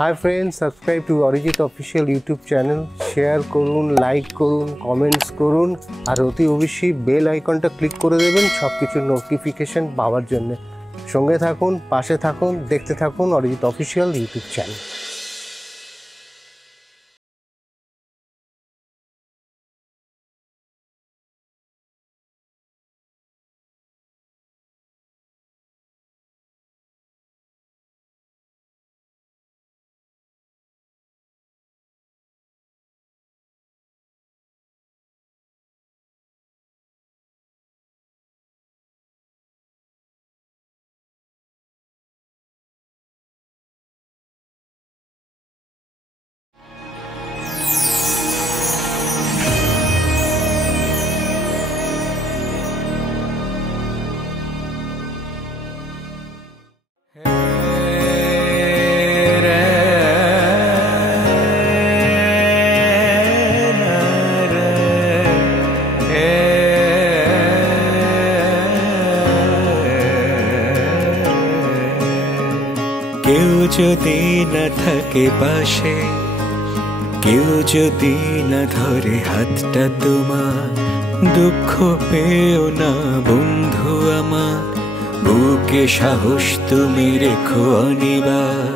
Hi friends, subscribe to Arijit official YouTube channel. Share করুন, like করুন, comments করুন, আর অতি অবশ্যই বেল আইকনটা ক্লিক করে দেবেন সব কিছুর নোটিফিকেশান পাওয়ার জন্য। সঙ্গে থাকুন, পাশে থাকুন, দেখতে থাকুন অরিজিৎ অফিসিয়াল ইউটিউব চ্যানেল। কেউ যদি না থাকে পাশে, কেউ যদি না ধরে হাতটা তোমার, দুঃখ পেও না বন্ধু আমার, বুকে সাহস তুমি রেখো অনিবার।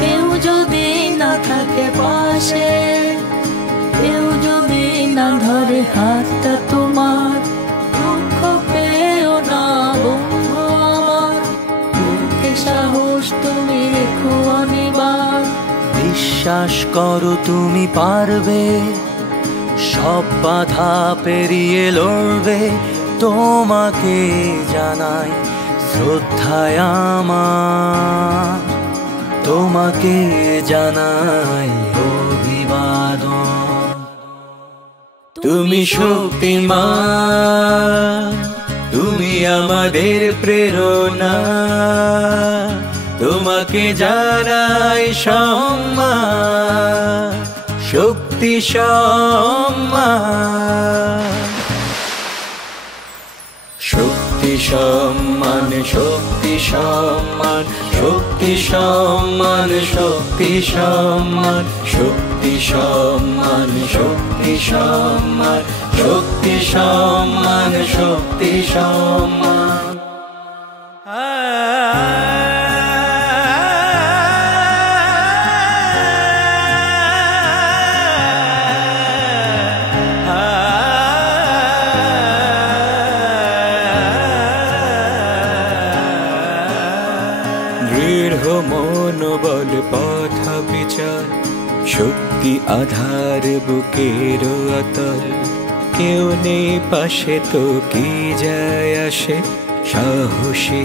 কেউ যদি না থাকে পাশে, কেউ যদি না ধরে হাতটা তোমার, দুঃখ পেও না বন্ধু আমার, বুকে সাহস তুমি রেখো অনিবার। বিশ্বাস করো তুমি পারবে, সব বাধা পেরিয়ে লড়বে। তোমাকে জানাই শ্রদ্ধায় আমার, তোমাকে জানাই অভিবাদন। তুমি শক্তিমান, তুমি আমাদের প্রেরণা, তোমাকে জানাই সম্মান, শক্তি সম্মান, শক্তি সম্মান, শক্তি সম্মান, শক্তি সম্মান, শক্তি সম্মান, শক্তি সম্মান, শক্তি সম্মান, শক্তি সম্মান, শক্তি সম্মান। দৃঢ় মনোবল পথ বিচার, শক্তি আধার বুকের অতল, কেউ নেই পাশে তো কি যায় আসে, সাহসী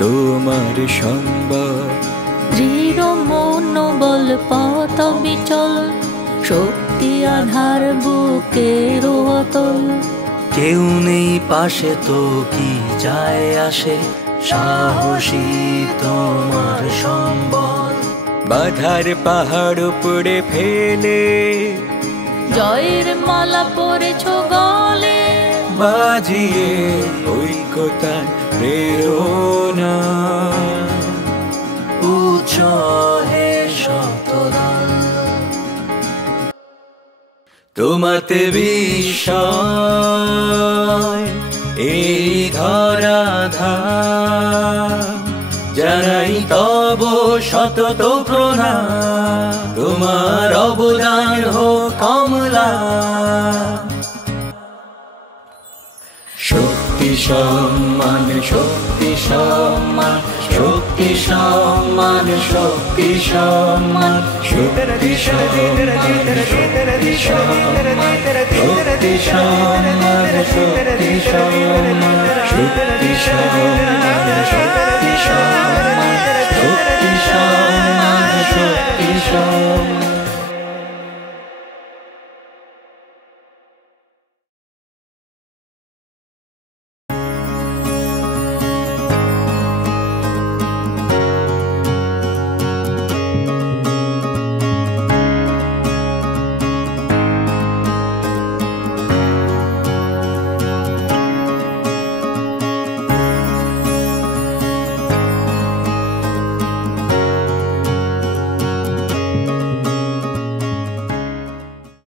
তোমার সম্বল। দৃঢ় মনোবল পথ বিচল, শক্তি আধার বুকের অতল, কেউ নেই পাশে তো কি যায় আসে, সাহসী তোমার সম্বল। বাধার পাহাড় উপড়ে ফেলে, জয়ের মালা পরেছ গলে, বাজিয়ে ঐক্যতার প্রেরণা, উচ্চহে শতদল। তোমাতে বিস্ময় এই ধরাধাম, জানাই তব শতত প্রণাম, তোমার অবদান হোক কমলা। শক্তি সম্মান, শক্তি সম্মান, শক্তি সম্মান, শক্তি সম্মান, শক্তি সম্মান, শক্তি সম্মান, শক্তি সম্মান, শক্তি সম্মান।